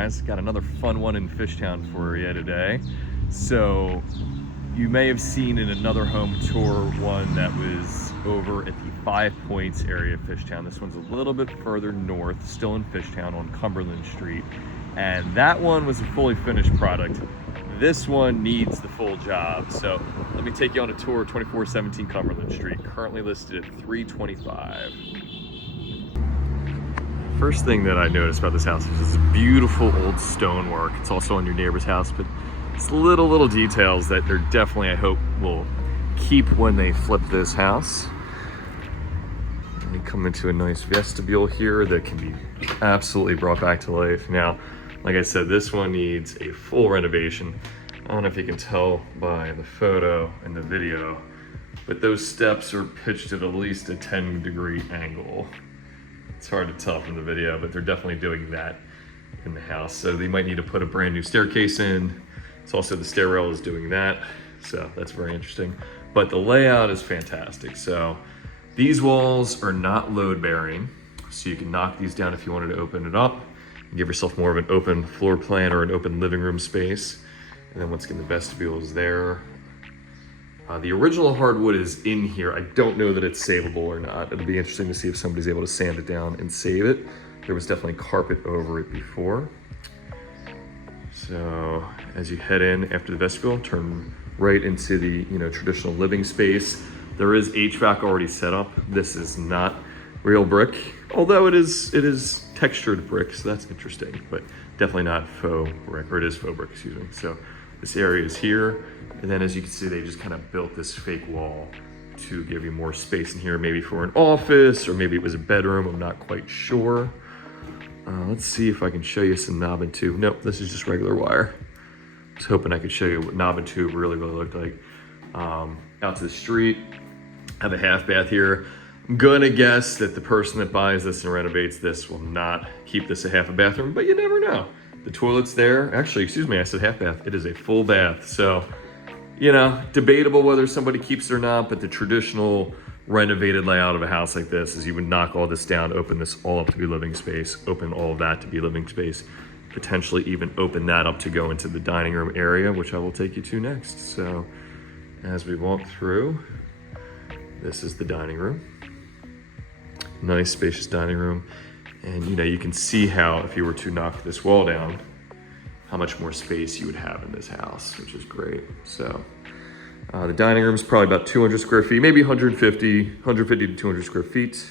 guys, got another fun one in Fishtown for you today. So you may have seen in another home tour one that was over at the 5 Points area of Fishtown. This one's a little bit further north, still in Fishtown on Cumberland Street. And that one was a fully finished product. This one needs the full job. So let me take you on a tour of 2417 Cumberland Street, currently listed at $325. First thing that I noticed about this house is this beautiful old stonework. It's also on your neighbor's house, but it's little details that they're definitely, I hope, will keep when they flip this house. And you come into a nice vestibule here that can be absolutely brought back to life. Now, like I said, this one needs a full renovation. I don't know if you can tell by the photo and the video, but those steps are pitched at least a 10-degree angle. It's hard to tell from the video, but they're definitely doing that in the house. So they might need to put a brand new staircase in. It's also the stairwell is doing that. So that's very interesting. But the layout is fantastic. So these walls are not load bearing. So you can knock these down if you wanted to open it up and give yourself more of an open floor plan or an open living room space. And then once again, the vestibule is there. The original hardwood is in here. I don't know that it's savable or not. It'll be interesting to see if somebody's able to sand it down and save it. There was definitely carpet over it before. So as you head in after the vestibule, turn right into the traditional living space. There is HVAC already set up. This is not real brick, although it is textured brick, so that's interesting, but definitely not faux brick, or it is faux brick, excuse me. So this area is here. And then as you can see, they just kind of built this fake wall to give you more space in here, maybe for an office, or maybe it was a bedroom, I'm not quite sure. Let's see if I can show you some knob and tube. Nope, this is just regular wire. I was hoping I could show you what knob and tube really looked like. Out to the street, I have a half bath here. I'm gonna guess that the person that buys this and renovates this will not keep this a half a bathroom, but you never know. The toilet's there. Actually, excuse me, I said half bath. It is a full bath. So, debatable whether somebody keeps it or not, but the traditional renovated layout of a house like this is you would knock all this down, open this all up to be living space, open all of that to be living space, potentially even open that up to go into the dining room area, which I will take you to next. So as we walk through, this is the dining room. Nice spacious dining room. And you can see how if you were to knock this wall down, how much more space you would have in this house, which is great. So the dining room is probably about 200 square feet, maybe 150 to 200 square feet.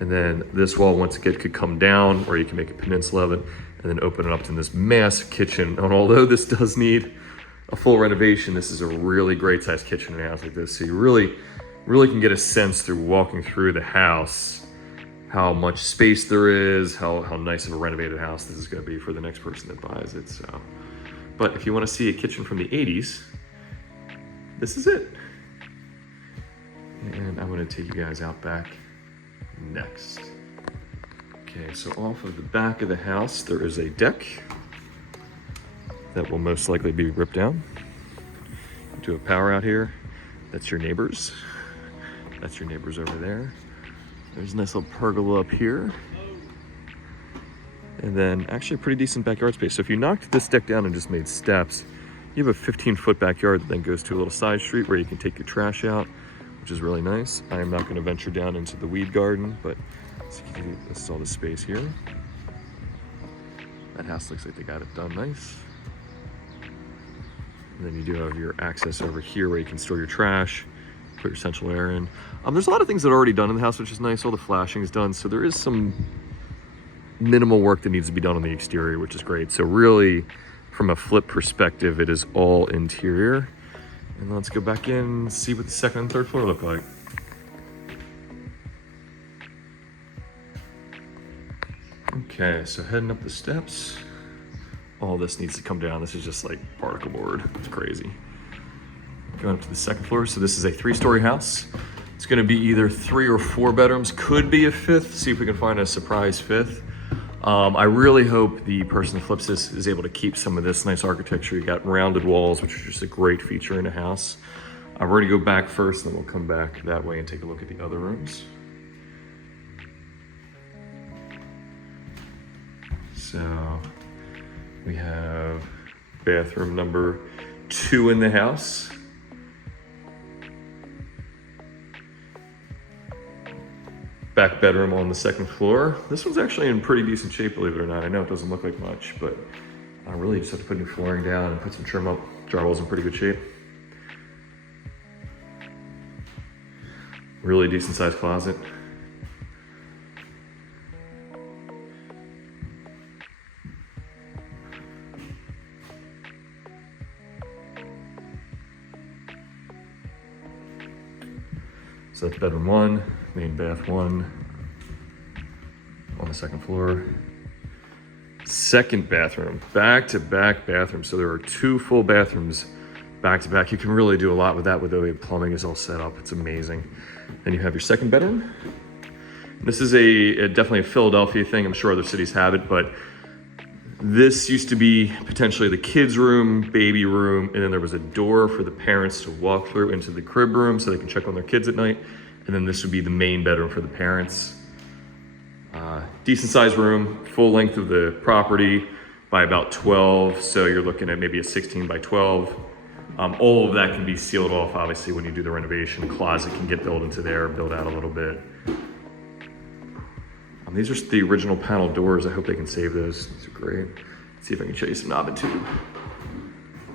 And then this wall, once again, could come down, or you can make a peninsula of it and then open it up to this massive kitchen. And although this does need a full renovation, this is a really great sized kitchen in a house like this. So you really can get a sense through walking through the house how much space there is, how nice of a renovated house this is going to be for the next person that buys it. So, but if you want to see a kitchen from the 80s, this is it. And I'm going to take you guys out back next. Okay, so off of the back of the house, there is a deck that will most likely be ripped down. Do a power out here. That's your neighbors. That's your neighbors over there. There's a nice little pergola up here. And then actually a pretty decent backyard space. So if you knocked this deck down and just made steps, you have a 15-foot backyard that then goes to a little side street where you can take your trash out, which is really nice. I am not going to venture down into the weed garden, but this is all the space here. That house looks like they got it done nice. And then you do have your access over here where you can store your trash, put your central air in. There's a lot of things that are already done in the house, which is nice. All the flashing is done. So there is some minimal work that needs to be done on the exterior, which is great. So really, from a flip perspective, it is all interior. And let's go back in and see what the second and third floor look like. Okay, so heading up the steps. All this needs to come down. This is just like particle board. It's crazy. Going up to the second floor. So this is a 3-story house. It's going to be either 3 or 4 bedrooms. Could be a 5th. See if we can find a surprise 5th. I really hope the person that flips this is able to keep some of this nice architecture. You got rounded walls, which is just a great feature in a house. We're going to go back first, and then we'll come back that way and take a look at the other rooms. So We have bathroom number 2 in the house. Back bedroom on the 2nd floor. This one's actually in pretty decent shape, believe it or not. I know it doesn't look like much, but I really just have to put new flooring down and put some trim up. Drywall's in pretty good shape. Really decent sized closet. So that's bedroom 1, main bath 1 on the 2nd floor. 2nd bathroom, back-to-back bathroom. So there are 2 full bathrooms back-to-back. You can really do a lot with that with the way plumbing is all set up. It's amazing. Then you have your 2nd bedroom. This is definitely a Philadelphia thing. I'm sure other cities have it, but this used to be potentially the kids' room, baby room, and then there was a door for the parents to walk through into the crib room so they can check on their kids at night. And then this would be the main bedroom for the parents. Decent sized room, full length of the property by about 12. So you're looking at maybe a 16 by 12. All of that can be sealed off, obviously, when you do the renovation. Closet can get built into there, build out a little bit. These are the original panel doors. I hope they can save those. These are great. Let's see if I can show you some knob and tube.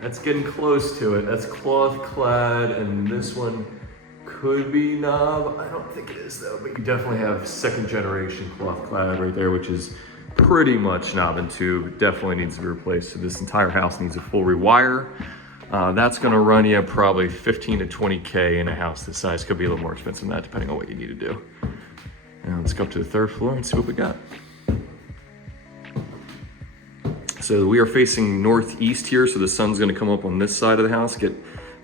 That's getting close to it. That's cloth clad, and this one could be knob. I don't think it is though, but you definitely have 2nd generation cloth clad right there, which is pretty much knob and tube. Definitely needs to be replaced. So this entire house needs a full rewire. That's gonna run you probably 15 to 20K in a house this size. Could be a little more expensive than that depending on what you need to do. Now let's go up to the 3rd floor and see what we got. So we are facing northeast here, so the sun's gonna come up on this side of the house.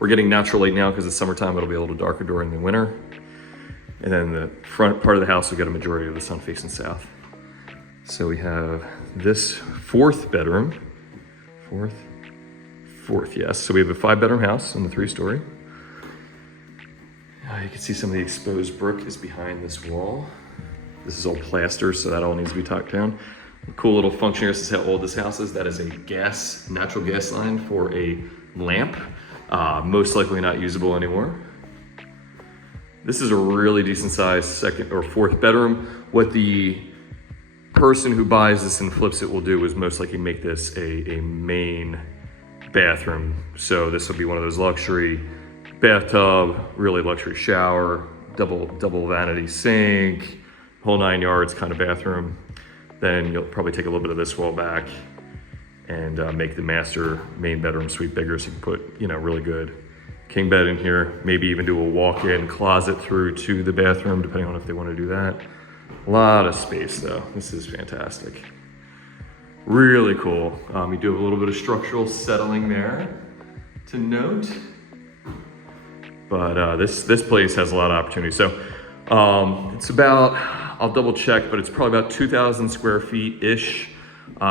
We're getting natural light now because it's summertime. It'll be a little darker during the winter. And then the front part of the house will get a majority of the sun facing south. So we have this 4th bedroom. Fourth, yes. So we have a 5-bedroom house on the 3-story. You can see some of the exposed brick is behind this wall. This is all plaster, so that all needs to be tucked down. A cool little function here. This is how old this house is. That is a natural gas line for a lamp. Most likely not usable anymore. This is a really decent sized 2nd or 4th bedroom. What the person who buys this and flips it will do is most likely make this a main bathroom. So this will be one of those luxury bathtub, really luxury shower, double vanity sink, whole 9 yards kind of bathroom. Then you'll probably take a little bit of this wall back and make the master main bedroom suite bigger, so you can put, really good king bed in here. Maybe even do a walk-in closet through to the bathroom, depending on if they want to do that. A lot of space though. This is fantastic. Really cool. You do have a little bit of structural settling there to note. But this place has a lot of opportunity. So it's about, I'll double check, but it's probably about 2,000 square feet-ish.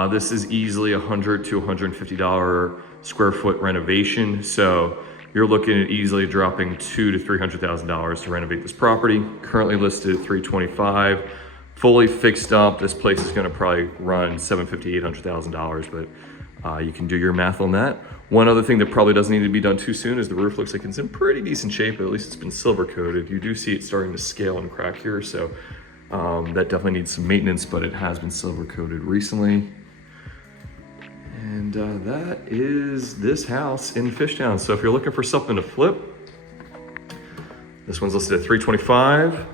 This is easily $100 to $150 square foot renovation. So you're looking at easily dropping $200,000 to $300,000 to renovate this property. Currently listed at $325,000. Fully fixed up, this place is gonna probably run $750,000, $800,000, but you can do your math on that. One other thing that probably doesn't need to be done too soon is the roof looks like it's in pretty decent shape, but at least it's been silver coated. You do see it starting to scale and crack here, so that definitely needs some maintenance, but it has been silver coated recently. And that is this house in Fishtown. So if you're looking for something to flip, this one's listed at $325,000,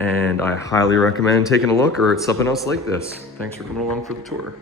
and I highly recommend taking a look or at something else like this. Thanks for coming along for the tour.